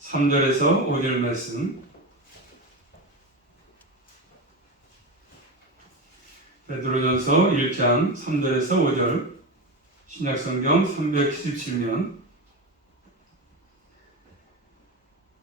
3절에서 5절 말씀. 베드로전서 1장 3절에서 5절, 신약성경 377면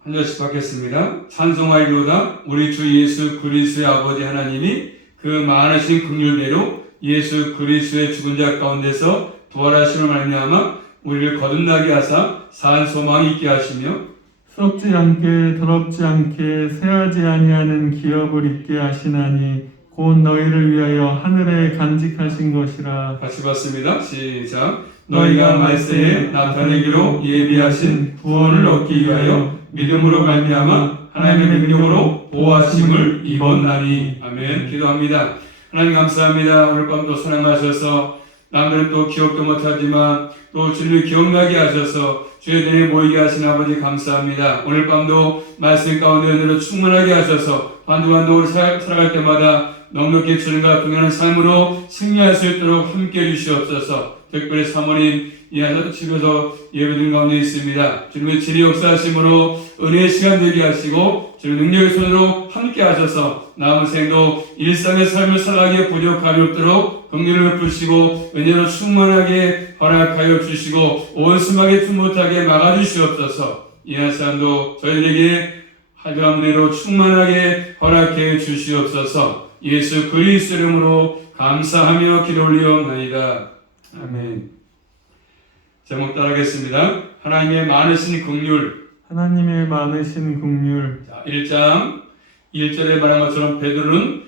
한 절씩 받겠습니다. 찬송하리로다. 우리 주 예수 그리스도의 아버지 하나님이 그 많으신 긍휼대로 예수 그리스도의 죽은 자 가운데서 부활하심을 말미암아 우리를 거듭나게 하사 산 소망이 있게 하시며 썩지 않게 더럽지 않게 새하지 아니하는 기업을 있게 하시나니 곧 너희를 위하여 하늘에 간직하신 것이라. 같이 봤습니다. 시작. 너희가 말세에 나타내기로 예비하신 구원을 얻기 위하여 믿음으로 말미암아 하나님의 능력으로 보호하심을 입었나니. 아멘. 기도합니다. 하나님 감사합니다. 오늘 밤도 사랑하셔서 남들은 또 기억도 못하지만 또 주님을 기억나게 하셔서 주의 전에 모이게 하신 아버지 감사합니다. 오늘 밤도 말씀 가운데 은혜로 충만하게 하셔서 반드반도 살아갈 때마다 넉넉히 주님과 동행하는 삶으로 승리할 수 있도록 함께해 주시옵소서. 특별히 사모님 이하도 집에서 예배드린 가운데 있습니다. 주님의 진리 역사하심으로 은혜의 시간 되게 하시고 주님의 능력의 손으로 함께 하셔서 남은 생도 일상의 삶을 살아가기에 부족함이 없도록 긍휼을 베푸시고 은혜로 충만하게 허락하여 주시고 온순하게 틈못하게 막아주시옵소서. 이한 시간도 저희들에게 하나님의 은혜로 충만하게 허락해 주시옵소서. 예수 그리스도 이름으로 감사하며 기도 올리옵나이다. 아멘. 제목 따르겠습니다. 하나님의 많으신 긍휼. 하나님의 많으신 긍휼. 1장 1절에 말한 것처럼 베드로는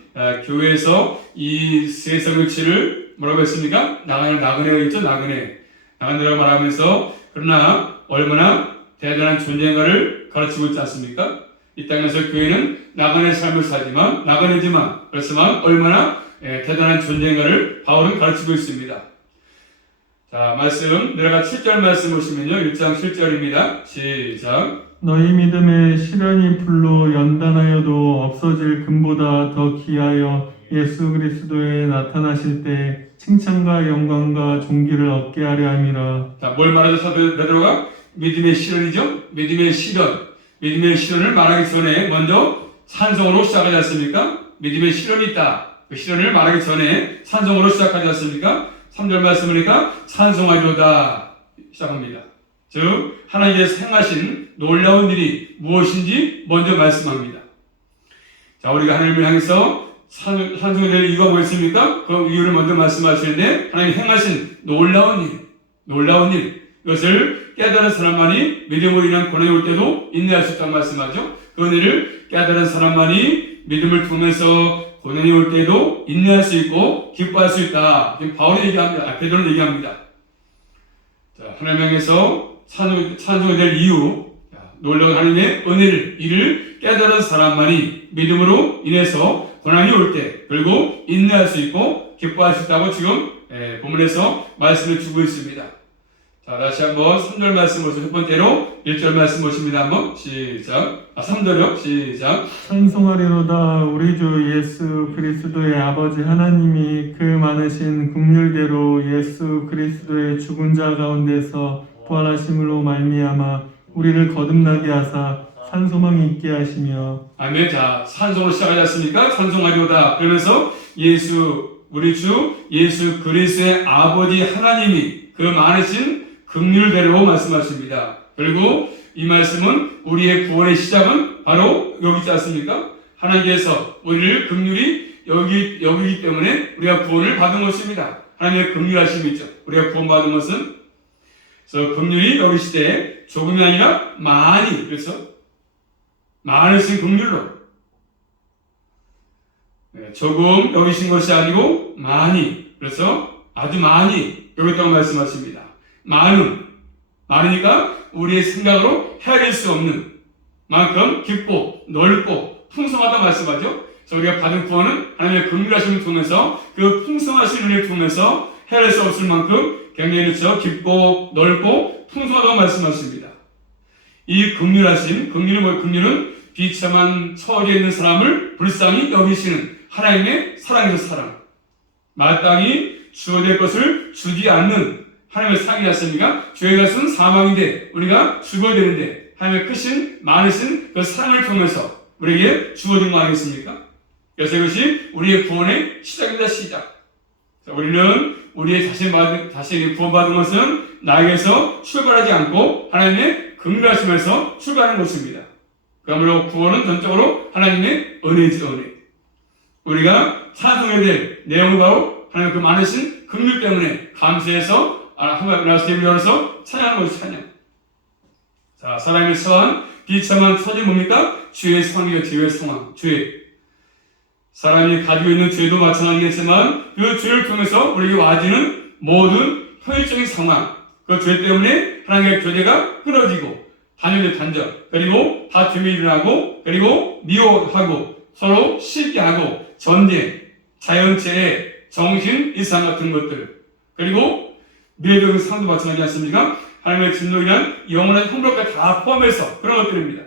교회에서 이 세상 일치를 뭐라고 했습니까? 나그네가 있죠. 나그네라고 말하면서 그러나 얼마나 대단한 존재인가를 가르치고 있지 않습니까? 이 땅에서 교회는 나그네 삶을 살지만 나그네지만 그렇지만 얼마나 대단한 존재인가를 바울은 가르치고 있습니다. 자, 말씀 내려가 7절 말씀 보시면요. 1장 7절입니다. 시작. 너희 믿음의 시련이 불로 연단하여도 없어질 금보다 더 귀하여 예수 그리스도에 나타나실 때 칭찬과 영광과 존귀를 얻게 하려 함이라. 자, 뭘 말하죠? 사도 베드로가? 믿음의 시련이죠. 믿음의 시련을 말하기 전에 먼저 찬송으로 시작하지 않습니까? 믿음의 시련이 있다. 그 시련을 말하기 전에 찬송으로 시작하지 않습니까? 3절 말씀이니까 찬송하리로다 시작합니다. 즉 하나님께서 행하신 놀라운 일이 무엇인지 먼저 말씀합니다. 자, 우리가 하나님을 향해서 찬송이 될 이유가 뭐였습니까? 그 이유를 먼저 말씀하시는데 하나님이 행하신 놀라운 일 이것을 깨달은 사람만이 믿음으로 인한 고난이 올 때도 인내할 수 있다고 말씀하죠. 그 은혜를 깨달은 사람만이 믿음을 통해서 고난이 올 때도 인내할 수 있고 기뻐할 수 있다. 지금 바울이 얘기합니다. 베드로는 얘기합니다. 자, 하나님 향해서 찬송이 될 이유, 놀라운 하나님의 은혜를 이를 깨달은 사람만이 믿음으로 인해서 고난이 올 때 그리고 인내할 수 있고 기뻐할 수 있다고 지금 본문에서 말씀을 주고 있습니다. 자, 다시 한번 3절 말씀 보시죠. 첫 번째로 1절 말씀 보십니다. 한번 시작. 3절요. 시작. 찬송하리로다. 우리 주 예수 그리스도의 아버지 하나님이 그 많으신 긍휼대로 예수 그리스도의 죽은 자 가운데서 부활하심으로 말미암아 우리를 거듭나게 하사 산소망이 있게 하시며. 아멘. 자, 찬송으로 시작하지 않습니까? 찬송하리로다. 그러면서 우리 주 예수 그리스도의 아버지 하나님이 그 많으신 긍휼대로 말씀하십니다. 그리고 이 말씀은 우리의 구원의 시작은 바로 여기 있지 않습니까? 하나님께서 우리를 긍휼히 여기기 때문에 우리가 구원을 받은 것입니다. 하나님의 긍휼하심이 있죠. 우리가 구원받은 것은 그래서 긍휼히 여기시되 조금이 아니라 많이, 그렇죠? 많으신 긍휼로 조금 여기신 것이 아니고 많이, 그래서 아주 많이 여기다고 말씀하십니다. 많으니까 우리의 생각으로 헤아릴 수 없는 만큼 깊고 넓고 풍성하다 말씀하죠. 그래서 우리가 받은 구원은 하나님의 긍휼하심을 통해서 그 풍성하신 은혜를 통해서 헤아릴 수 없을 만큼 굉장히 깊고 넓고 풍성하다고 말씀하십니다. 이 긍휼은 비참한 처지에 있는 사람을 불쌍히 여기시는 하나님의 사랑이죠. 사랑. 마땅히 주어야 될 것을 주지 않는 하나님의 사랑이지 않습니까? 죄의 값은 사망인데 우리가 죽어야 되는데 하나님의 크신 많으신 그 사랑을 통해서 우리에게 주어진 거 아니겠습니까? 그래서 이것이 우리의 구원의 시작입니다. 시작. 자, 우리는 우리의 자신이 구원받은 것은 나에게서 출발하지 않고 하나님의 긍휼하심에서 출발하는 것입니다. 그러므로 구원은 전적으로 하나님의 은혜지, 은혜. 우리가 찬송해야 될 내용은 바로 하나님 그 많으신 긍휼 때문에 감사해서 하나님의 입을 열어서 찬양하는 것이 찬양. 자, 사람이 처한 비참한 처지 뭡니까? 죄의 상황이요, 죄의 상황, 죄. 사람이 가지고 있는 죄도 마찬가지겠지만 그 죄를 통해서 우리에게 와지는 모든 현실적인 상황, 그 죄 때문에 하나님의 교제가 끊어지고 단절된 단절, 그리고 다툼이 일어나고, 그리고 미워하고 서로 시기하고 전쟁, 자연재해, 정신 이상 같은 것들, 그리고 미래적인 상황도 마찬가지 않습니까? 하나님의 진노이란 영원한 형벌까지 다 포함해서 그런 것들입니다.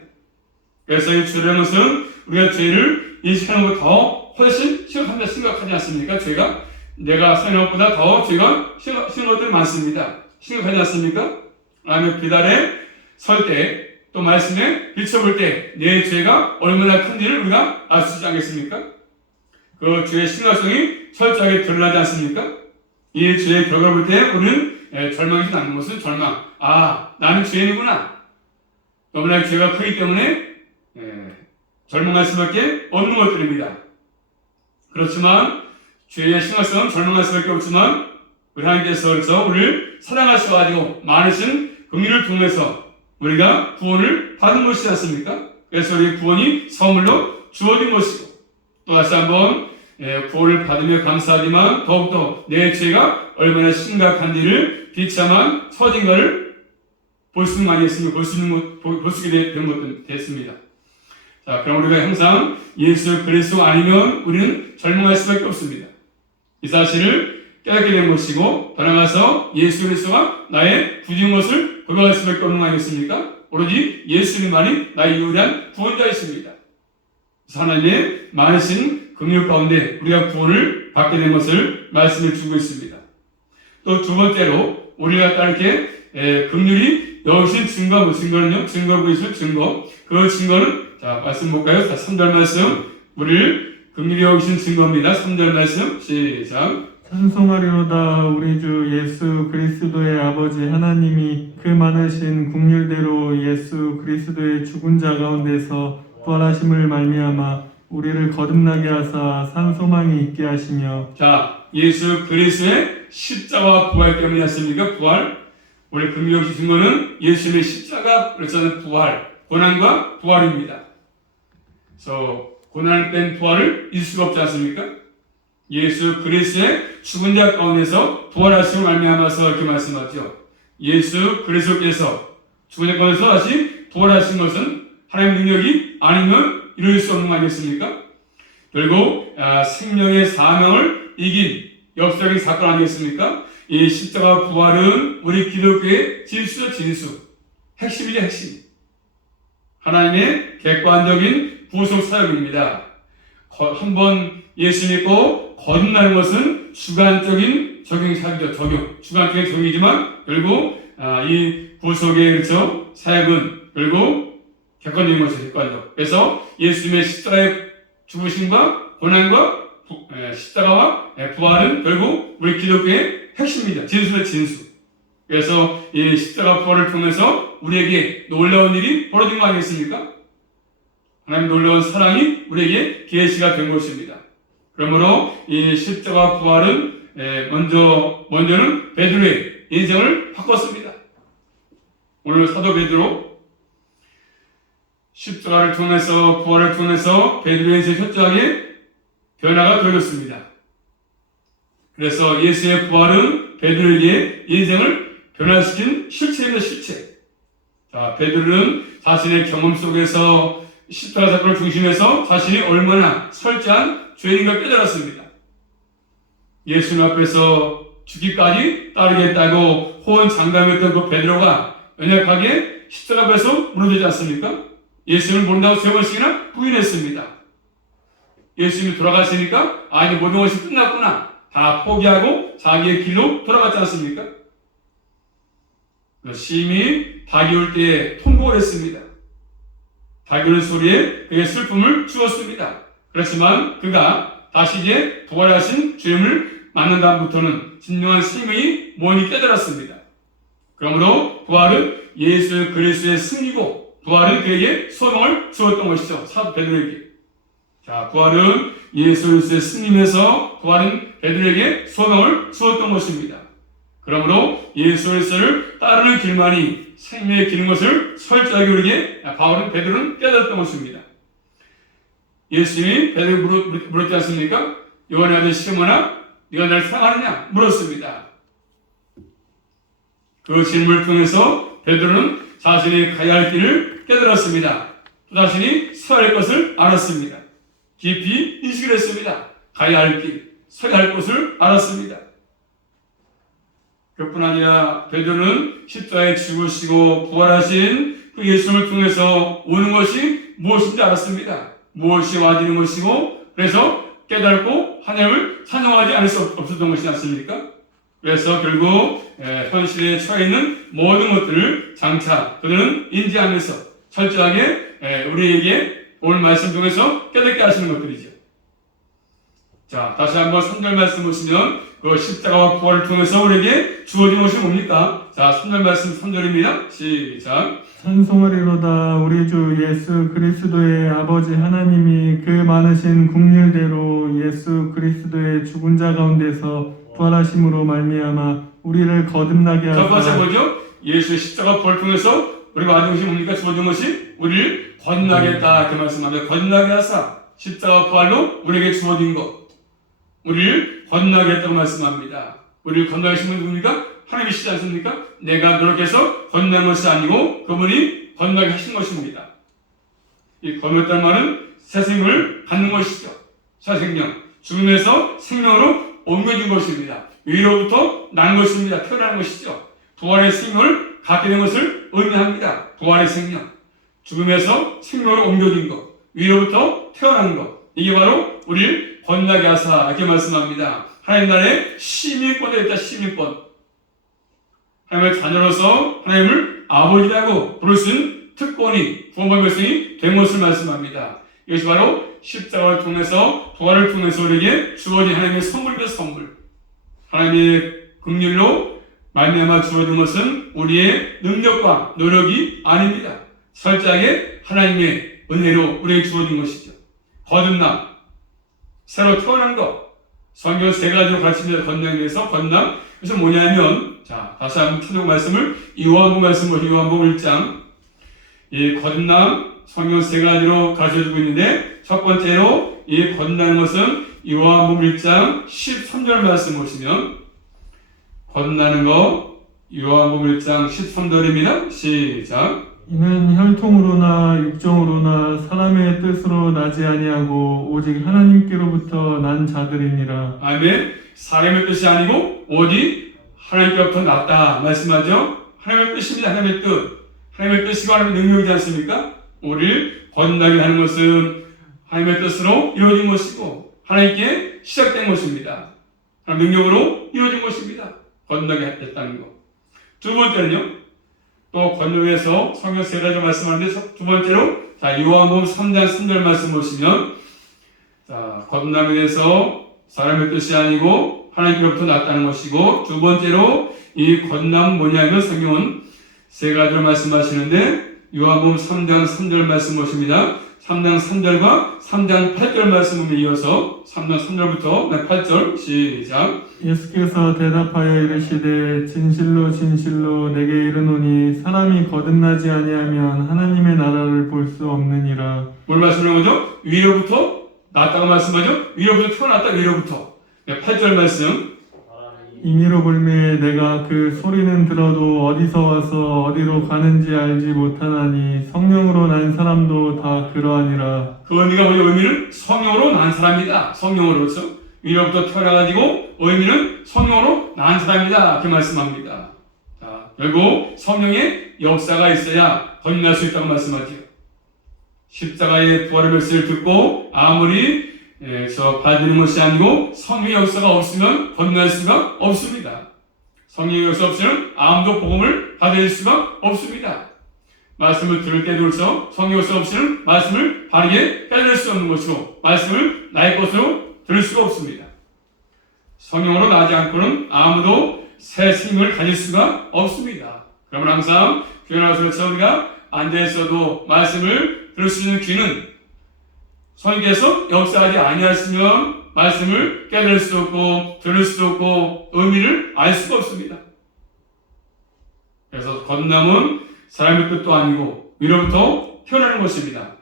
그래서 이 죄라는 것은 우리가 죄를 인식하는 것보다 훨씬 심각하지 않습니까? 죄가 내가 생각한 것보다 더 죄가 심각한 것들이 많습니다. 심각하지 않습니까? 하나님의 비달에 설 때, 또 말씀에 비춰볼 때 내 죄가 얼마나 큰지를 우리가 알 수 있지 않겠습니까? 그 죄의 심각성이 철저하게 드러나지 않습니까? 이 죄의 결과를 볼 때 우리는 절망이지 않는 것은 절망. 아, 나는 죄인이구나. 너무나 죄가 크기 때문에 절망할 수밖에 없는 것들입니다. 그렇지만 죄의 심각성은 절망할 수밖에 없지만 우리 하나님께서 그래서 우리를 사랑하셔가지고 많으신 긍휼을 통해서 우리가 구원을 받은 것이지 않습니까? 그래서 우리 구원이 선물로 주어진 것이고, 또 다시 한번 구원을 받으며 감사하지만 더욱더 내 죄가 얼마나 심각한지를 비참한 처진가를 볼 수 있는 거 아니겠습니까? 볼 수 있게 된 것도 됐습니다. 자, 그럼 우리가 항상 예수 그리스도 아니면 우리는 절망할 수밖에 없습니다. 이 사실을 깨닫게 된 것이고, 더 나아가서 예수 그리스도가 나의 구주인 것을 고백할 수밖에 없는 거 아니겠습니까? 오로지 예수님만이 나의 유일한 구원자이십니다. 그래서 하나님의 많으신 긍휼 가운데 우리가 구원을 받게 된 것을 말씀해 주고 있습니다. 또 두 번째로 우리가 이렇게 긍휼이 여기신 증거는요, 증거고 있을 증거. 그 증거는 자, 말씀 볼까요? 자, 3절 말씀. 우리를 긍휼히 여기신 증거입니다. 3절 말씀. 시작. 찬송하리로다. 우리 주 예수 그리스도의 아버지 하나님이 그 많으신 긍휼대로 예수 그리스도의 죽은 자 가운데서 부활하심을 말미암아 우리를 거듭나게 하사 산 소망이 있게 하시며. 자, 예수 그리스도의 십자가와 부활 때문이었습니까? 부활. 우리 긍휼히 여기신 거는 예수님의 십자가, 그렇잖아요. 부활. 고난과 부활입니다. 그래서 고난을 뺀 부활을 잊을 수가 없지 않습니까? 예수 그리스도의 죽은 자 가운데서 부활하심을 말미암아서 이렇게 말씀하죠. 예수 그리스도께서 죽은 자 가운데서 다시 부활하신 것은 하나님의 능력이 아니면 이룰 수 없는 거 아니겠습니까? 결국 생명의 사명을 이긴 역사적인 사건 아니겠습니까? 이 십자가 부활은 우리 기독교의 진수죠, 진수. 핵심이죠, 핵심. 하나님의 객관적인 구속 사역입니다. 한번 예수 믿고 거듭나는 것은 주관적인 적용 사역이죠. 주관적인 적용이지만 결국 이 구속의 그렇죠 사역은 결국 객관적인 것이죠. 객관적. 그래서 예수님의 십자가의 죽으심과 고난과 십자가와 부활은 결국 우리 기독교의 핵심입니다. 진수의 진수. 그래서 이 십자가 부활을 통해서 우리에게 놀라운 일이 벌어진 거 아니겠습니까? 하나님 놀라운 사랑이 우리에게 계시가 된 것입니다. 그러므로 이 십자가 부활은 먼저는 베드로의 인생을 바꿨습니다. 오늘 사도 베드로 십자가를 통해서 부활을 통해서 베드로의 인생 철저하게 변화가 되었습니다. 그래서 예수의 부활은 베드로에게 인생을 변화시킨 실체입니다. 실체. 자, 베드로는 자신의 경험 속에서 십자가 사건을 중심해서 자신이 얼마나 철저한 죄인인가 깨달았습니다. 예수님 앞에서 죽기까지 따르겠다고 호언장담했던 그 베드로가 연약하게 십자가 앞에서 무너지지 않습니까? 예수님을 모른다고 3번씩이나 부인했습니다. 예수님이 돌아가시니까 이제 모든 것이 끝났구나. 다 포기하고 자기의 길로 돌아갔지 않습니까? 심히 닭이 울 때에 통곡을 했습니다. 닭이 우는 소리에 그의 슬픔을 주었습니다. 그렇지만 그가 다시 이제 부활하신 주님을 만난 다음부터는 진정한 생명이 뭔지 깨달았습니다. 그러므로 부활은 예수 그리스도의 승리고 부활은 그에게 소망을 주었던 것이죠. 사도 베드로에게. 자, 부활은 예수 그리스도의 승리면서 부활은 베드로에게 소망을 주었던 것입니다. 그러므로 예수 그리스도를 따르는 길만이 생명의 길인 것을 철저하게 우리에게 베드로는 깨달았던 것입니다. 예수님이 베드로에게 물었지 않습니까? 요한의 아들 시몬아, 네가 나를 사랑하느냐? 물었습니다. 그 질문을 통해서 베드로는 자신이 가야 할 길을 깨달았습니다. 또 자신이 서야 할 것을 알았습니다. 깊이 인식을 했습니다. 가야 할 길, 서야 할 것을 알았습니다. 그뿐 아니라 베드로는 십자가에 죽으시고 부활하신 그 예수님을 통해서 오는 것이 무엇인지 알았습니다. 무엇이 와지는 것이고 그래서 깨닫고 하나님을 찬양하지 않을 수 없었던 것이지 않습니까? 그래서 결국 현실에 처해 있는 모든 것들을 장차 그들은 인지하면서 철저하게 우리에게 오늘 말씀 중에서 깨닫게 하시는 것들이죠. 자, 다시 한번 3절 말씀 보시면 그 십자가와 부활을 통해서 우리에게 주어진 것이 뭡니까? 자, 3절 말씀 3절입니다. 시작. 찬송하리로다. 우리 주 예수 그리스도의 아버지 하나님이 그 많으신 긍휼대로 예수 그리스도의 죽은 자 가운데서 부활하심으로 말미암아 우리를 거듭나게 하사. 첫 번째 뭐죠? 예수의 십자가 부활을 통해서 우리가 받은 것이 뭡니까? 주어진 것이 우리를 거듭나게 했다. 그 말씀하면 거듭나게 하사 십자가 부활로 우리에게 주어진 것. 우리를 거듭나게 했다고 말씀합니다. 우리를 거듭나게 하신 분이 누굽니까? 하나님이시지 않습니까? 내가 노력해서 거듭난 것이 아니고 그분이 거듭나게 하신 것입니다. 이 거듭났다는 말은 새 생명을 갖는 것이죠. 새 생명. 죽음에서 생명으로 옮겨진 것입니다. 위로부터 난 것입니다. 태어나는 것이죠. 부활의 생명을 갖게 된 것을 의미합니다. 부활의 생명. 죽음에서 생명으로 옮겨진 것. 위로부터 태어난 것. 이게 바로 우리를 거듭나게 하사 이렇게 말씀합니다. 하나님 나라의 시민권이 있다. 시민권. 하나님의 자녀로서 하나님을 아버지라고 부를 수 있는 특권이 구원받은 백성이 된 것을 말씀합니다. 이것이 바로 십자가를 통해서 부활을 통해서 우리에게 주어진 하나님의 선물입니다. 선물. 하나님의 긍휼로 말미암아 주어진 것은 우리의 능력과 노력이 아닙니다. 철저하게 하나님의 은혜로 우리에게 주어진 것이죠. 거듭남, 새로 태어난 것. 성경 세 가지로 가르칩니다. 건강에 대해서 건강. 그래서 뭐냐면, 자, 다시 한번 찾아보고 말씀을 요한복음 말씀 보시고 요한복음 1장. 이 거듭남, 성경 세 가지로 가르쳐주고 있는데, 첫 번째로 이 거듭나는 것은 요한복음 1장 13절 말씀 보시면, 거듭나는 것, 요한복음 1장 13절입니다. 시작. 이는 혈통으로나 육정으로나 사람의 뜻으로 나지 아니하고 오직 하나님께로부터 난 자들이니라. 아멘. 사람의 뜻이 아니고 오직 하나님께로부터 났다 말씀하죠. 하나님의 뜻입니다. 하나님의 뜻. 하나님의 뜻이고 하나님의 능력이지 않습니까? 우리를 거듭나게 하는 것은 하나님의 뜻으로 이루어진 것이고 하나님께 시작된 것입니다. 하나님의 능력으로 이루어진 것입니다. 거듭나게 했다는 것. 두 번째는요. 또 건너에서 성경 세 가지 말씀하는데 두 번째로 자 요한복음 3장 3절 말씀 보시면 자 거듭남에 대해서 사람의 뜻이 아니고 하나님께로부터 났다는 것이고 두 번째로 이 거듭남은 뭐냐면 성경은 세 가지로 말씀하시는데 요한복음 3장 3절 말씀 보십니다. 3장 3절과 3장 8절 말씀을 이어서 3장 3절부터 8절 시작. 예수께서 대답하여 이르시되 진실로 진실로 내게 이르노니 사람이 거듭나지 아니하면 하나님의 나라를 볼 수 없느니라. 뭘 말씀하는 거죠? 위로부터 났다고 말씀하죠? 위로부터 태어났다 위로부터. 8절 말씀. 임의로 볼매 내가 그 소리는 들어도 어디서 와서 어디로 가는지 알지 못하나니 성령으로 난 사람도 다 그러하니라. 그 의미가 뭐죠? 의미는 성령으로 난 사람이다. 성령으로 그렇죠? 위로부터 태어나가지고 의미는 성령으로 난 사람이다. 이렇게 말씀합니다. 자, 결국 성령의 역사가 있어야 거듭날 수 있다고 말씀하죠. 십자가의 부활의 메시지를 듣고 아무리 저 받는 것이 아니고 성령의 역사가 없으면 거듭날 수가 없습니다. 성령의 역사 없이는 아무도 복음을 받을 수가 없습니다. 말씀을 들을 때도 그렇죠. 성령의 역사 없이는 말씀을 바르게 깨달을 수 없는 것이고 말씀을 나의 것으로 들을 수가 없습니다. 성령으로 나지 않고는 아무도 새 생명을 가질 수가 없습니다. 그러면 항상 교회 나와서 그렇죠. 우리가 앉아있어도 말씀을 들을 수 있는 귀는 성령께서 역사하지 아니하시면 말씀을 깨달을 수 없고 들을 수 없고 의미를 알 수가 없습니다. 그래서 건남은 사람의 뜻도 아니고 위로부터 태어나는 것입니다.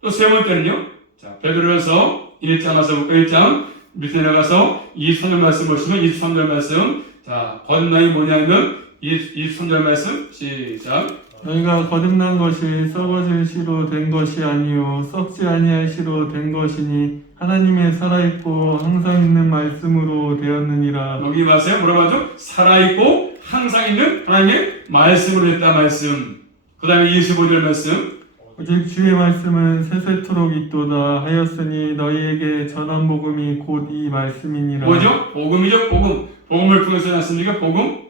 또 세 번째는요. 자, 베드로전서 1장 가서 볼까요? 1장 밑에 내려가서 23절 말씀 보시면 23절 말씀. 자, 건남이 뭐냐면 23절 말씀 시작. 너희가 거듭난 것이 썩어질 씨로 된 것이 아니요 썩지 아니할 씨로 된 것이니 하나님의 살아있고 항상 있는 말씀으로 되었느니라. 여기 봐세요. 뭐라고 하죠? 살아있고 항상 있는 하나님의 말씀으로 됐다 말씀. 그 다음에 25절 말씀. 오직 주의 말씀은 세세토록 있도다 하였으니 너희에게 전한 복음이 곧 이 말씀이니라. 뭐죠? 복음이죠. 복음. 복음을 통해서 났습니까? 복음.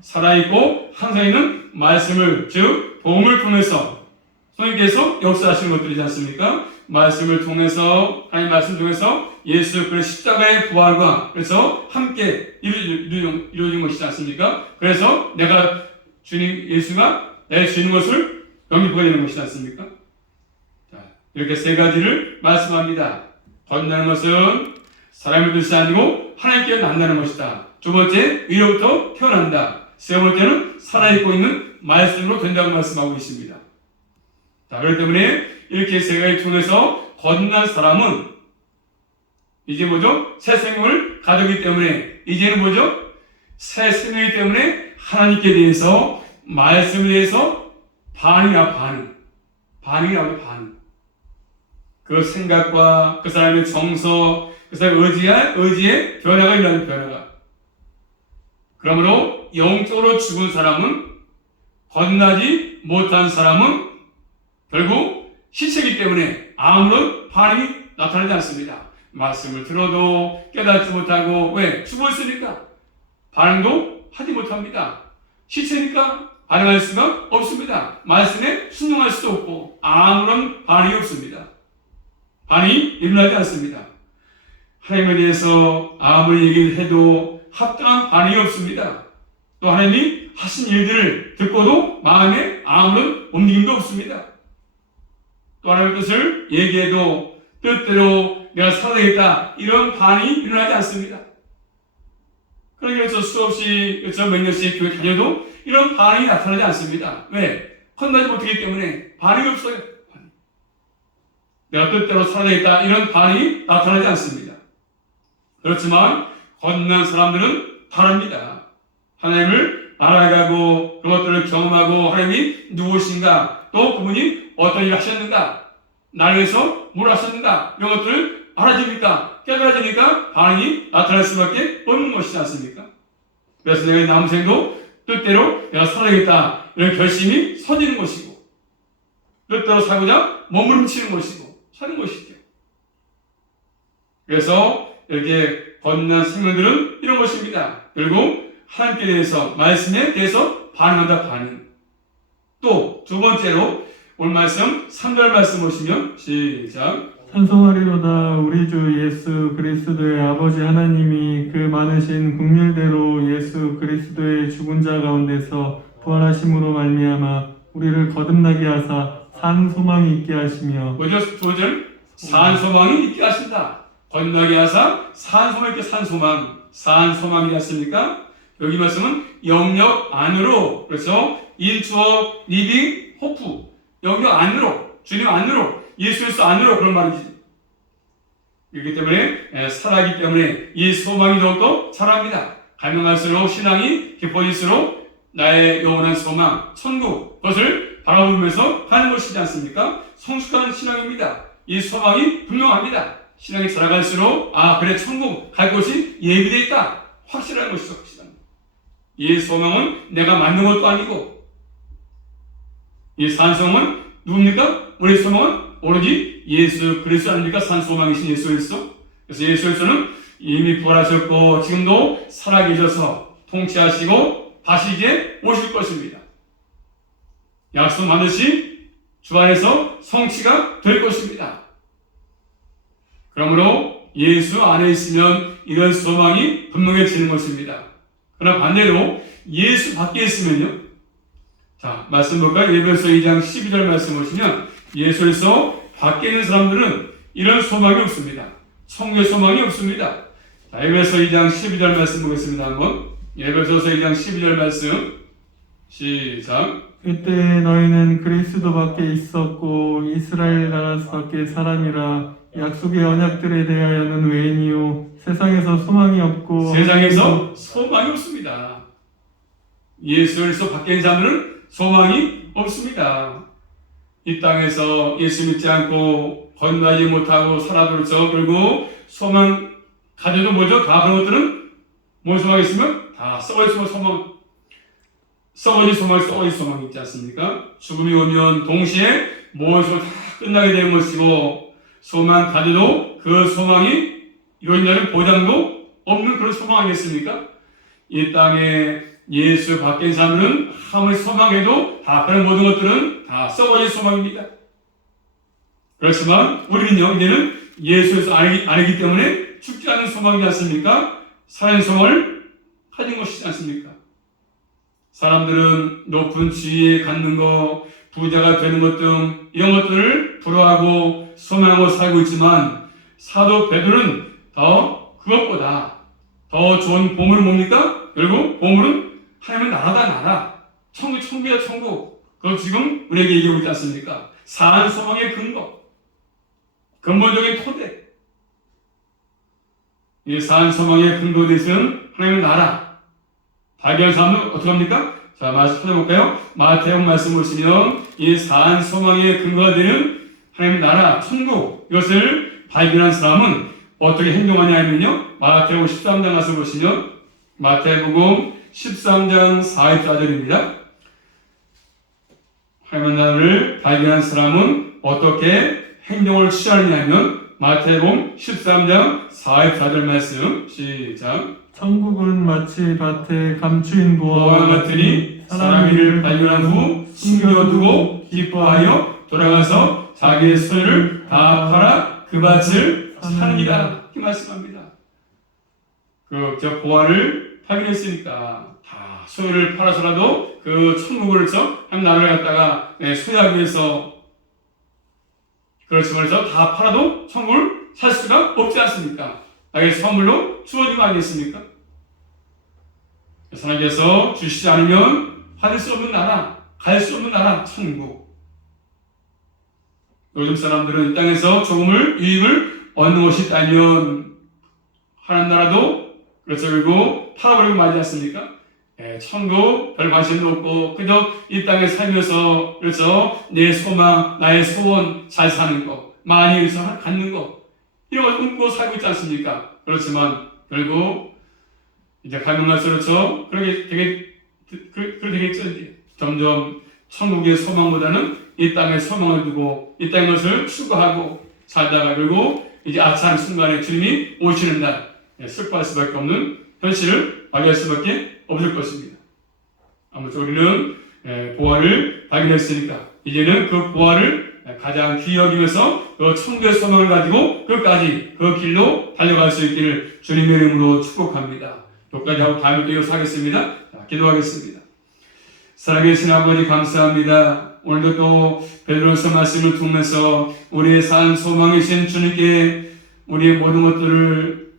살아있고 항상 있는 말씀을 즉 복음을 통해서 성령께서 역사하시는 것들이지 않습니까? 말씀을 통해서 하나님 말씀 통해서 예수 그리스도의 십자가의 부활과 그래서 함께 이루어진 것이지 않습니까? 그래서 내가 주님 예수가 내 주인 것을 영접하게 되는 것이지 않습니까? 자, 이렇게 세 가지를 말씀합니다. 건너는 것은 사람의 뜻이 아니고 하나님께 난다는 것이다. 두 번째, 위로부터 태어난다. 세 번째는 살아있고 있는 말씀으로 된다고 말씀하고 있습니다. 자, 그렇기 때문에 이렇게 세 가지를 통해서 거듭난 사람은 이제 뭐죠? 새 생명을 가졌기 때문에 이제는 뭐죠? 새 생명이기 때문에 하나님께 대해서 말씀에 대해서 반응이라고 반응. 그 생각과 그 사람의 정서, 그 사람의 의지에 변화가 일어나는 변화가. 그러므로 영적으로 죽은 사람은 거듭나지 못한 사람은 결국 시체이기 때문에 아무런 반응이 나타나지 않습니다. 말씀을 들어도 깨닫지 못하고 왜? 죽었으니까 반응도 하지 못합니다. 시체니까 반응할 수가 없습니다. 말씀에 순종할 수도 없고 아무런 반응이 없습니다. 반응이 일어나지 않습니다. 하나님에 대해서 아무리 얘기를 해도 합당한 반응이 없습니다. 또 하나님이 하신 일들을 듣고도 마음에 아무런 움직임도 없습니다. 또 하나님의 뜻을 얘기해도 뜻대로 내가 살아야겠다 이런 반응이 일어나지 않습니다. 그러니까 수없이 몇 년씩 교회 다녀도 이런 반응이 나타나지 않습니다. 왜? 건너지 못하기 때문에 반응이 없어요. 내가 뜻대로 살아야겠다 이런 반응이 나타나지 않습니다. 그렇지만 건넌 사람들은 다릅니다. 하나님을 알아가고 그런 것들을 경험하고 하나님이 누구신가 또 그분이 어떤 일을 하셨는가 나를 위해서 뭘 하셨는가 이런 것들을 알아지니까 깨달아지니까 반응이 나타날 수밖에 없는 것이지 않습니까? 그래서 내가 남은 생도 뜻대로 내가 살아야겠다 이런 결심이 서지는 것이고 뜻대로 살고자 몸부림치는 것이고 사는 것이죠. 그래서 이렇게 건넌 생명들은 이런 것입니다. 결국 하나님께 대해서 말씀에 대해서 반응한다 반응. 또 두 번째로 오늘 말씀 3절 말씀 보시면 시작. 찬송하리로다 우리 주 예수 그리스도의 아버지 하나님이 그 많으신 긍휼대로 예수 그리스도의 죽은 자 가운데서 부활하심으로 말미암아 우리를 거듭나게 하사 산 소망이 있게 하시며 뭐죠? 2절 산 소망이 있게 하신다. 건너게 하사 산 소망이 있게 산 소망이 않습니까? 여기 말씀은 영역 안으로 그래서 인투어 리빙 호프 영역 안으로 주님 안으로 예수에서 안으로 그런 말이지. 그렇기 때문에 살아있기 때문에 이 소망이 더욱더 자랍니다. 갈망할수록 신앙이 깊어질수록 나의 영원한 소망 천국 그것을 바라보면서 하는 것이지 않습니까? 성숙한 신앙입니다. 이 소망이 분명합니다. 신앙이 자라갈수록 그래 천국 갈 곳이 예비되어 있다. 확실한 것이죠. 확실한. 이 소망은 내가 만든 것도 아니고 이 산소망은 누굽니까? 우리 소망은 오로지 예수 그리스도 아닙니까? 산소망이신 예수 그리스도. 그래서 예수 그리스도는 이미 부활하셨고 지금도 살아계셔서 통치하시고 다시 이제 오실 것입니다. 약속 반드시 주 안에서 성취가 될 것입니다. 그러므로 예수 안에 있으면 이런 소망이 분명해지는 것입니다. 그러나 반대로 예수 밖에 있으면요. 자, 말씀 볼까요? 에베소 2장 12절 말씀 보시면 예수에서 밖에 있는 사람들은 이런 소망이 없습니다. 천국의 소망이 없습니다. 자, 에베소 2장 12절 말씀 보겠습니다. 한번. 에베소서 2장 12절 말씀 시작. 그때 너희는 그리스도 밖에 있었고 이스라엘 나라 밖에 사람이라 약속의 언약들에 대하여는 외인이요 세상에서 소망이 없고 세상에서 소망이 없습니다. 예수에서 밖에 있는 사람들은 소망이 없습니다. 이 땅에서 예수 믿지 않고 건너지 못하고 살아들었죠. 그리고 소망 가져도 뭐죠? 다 그런 것들은 뭔 소망이 있으면 다 썩어질 소망, 썩어질 소망이 있지 않습니까? 죽음이 오면 동시에 무엇으로 다 끝나게 되는 것이고 소망 가져도 그 소망이 이루어진다는 보장도 없는 그런 소망 아니겠습니까? 이 땅에 예수 밖에 있는 사람들은 아무리 소망해도 다 그런 모든 것들은 다 썩어질 소망입니다. 그렇지만 우리는요 이제는 예수에서 아니기 때문에 죽지 않는 소망이지 않습니까? 살아있는 소망을 가진 것이지 않습니까? 사람들은 높은 지위에 갖는 것, 부자가 되는 것 등 이런 것들을 부러워하고 소망하고 살고 있지만 사도 베드로는 그것보다 더 좋은 보물은 뭡니까? 결국 보물은 하나님의 나라다 나라. 천국이다 천국. 그걸 지금 우리에게 얘기하고 있지 않습니까? 사한 소망의 근거. 근본적인 토대. 이 사한 소망의 근거 대신 하나님의 나라. 발견 사람은 어떻게 합니까? 자, 말씀 찾아볼까요? 마태복 말씀 보시면 이 사한 소망의 근거가 되는 하나님의 나라, 천국 이것을 발견한 사람은 어떻게 행동하냐 하면요. 마태복음 13장 가서 보시면 마태복음 13장 44절입니다. 하나님의 나라를 발견한 사람은 어떻게 행동을 취하느냐 하면 마태복음 13장 44절 말씀 시작. 천국은 마치 밭에 감추인 보화와 같으니 사람이 이를 발견한 후 숨겨두고 기뻐하여 돌아가서 자기의 소유를 다 팔아 그 밭을 사느니라. 이렇게 말씀합니다. 저 보화를 발견했으니까 다 소유를 팔아서라도 그 천국을 한 나라를 갖다가 소유하기 위해서 그렇지만 다 팔아도 천국을 살 수가 없지 않습니까? 나에게 선물로 주어진 거 아니겠습니까? 하나님께서 주시지 않으면 받을 수 없는 나라, 갈 수 없는 나라, 천국. 요즘 사람들은 이 땅에서 조금을 유익을 얻는 것이 있다면 하는 나라도 그렇죠. 그리고 팔아버리고 말지 않습니까? 천국 별 관심도 없고 그저 이 땅에 살면서 그렇죠. 내 소망, 나의 소원 잘 사는 거, 많이 의사 갖는 거 이런 걸 꿈꾸고 살고 있지 않습니까? 그렇지만 결국 이제 가면 갈수록 그렇죠. 그렇게 되겠죠. 점점 천국의 소망보다는 이 땅의 소망을 두고 이 땅의 것을 추구하고 살다가 그리고 이제 아차한 순간에 주님이 오시는 날 슬퍼할 수밖에 없는 현실을 발견할 수밖에 없을 것입니다. 아무튼 우리는 보화를 발견했으니까 이제는 그 보화를 가장 귀히 여기면서 그 천국의 소망을 가지고 끝까지 그 길로 달려갈 수 있기를 주님의 이름으로 축복합니다. 여기까지 하고 다음에 또 이어서하겠습니다. 기도하겠습니다. 살아계신 아버지 감사합니다. 오늘도 또 베드로서 말씀을 통해서 우리의 산 소망이신 주님께 우리의 모든 것들을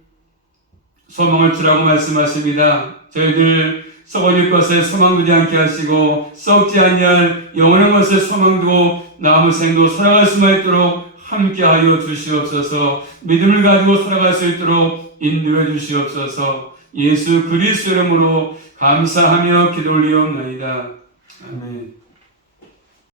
소망을 주라고 말씀하십니다. 저희들 썩어질 것에 소망 두지 않게 하시고 썩지 아니할 영원한 것에 소망 두고 남은 생도 살아갈 수만 있도록 함께하여 주시옵소서. 믿음을 가지고 살아갈 수 있도록 인도해 주시옵소서. 예수 그리스도 이름으로 감사하며 기도 올리옵나이다. 아멘.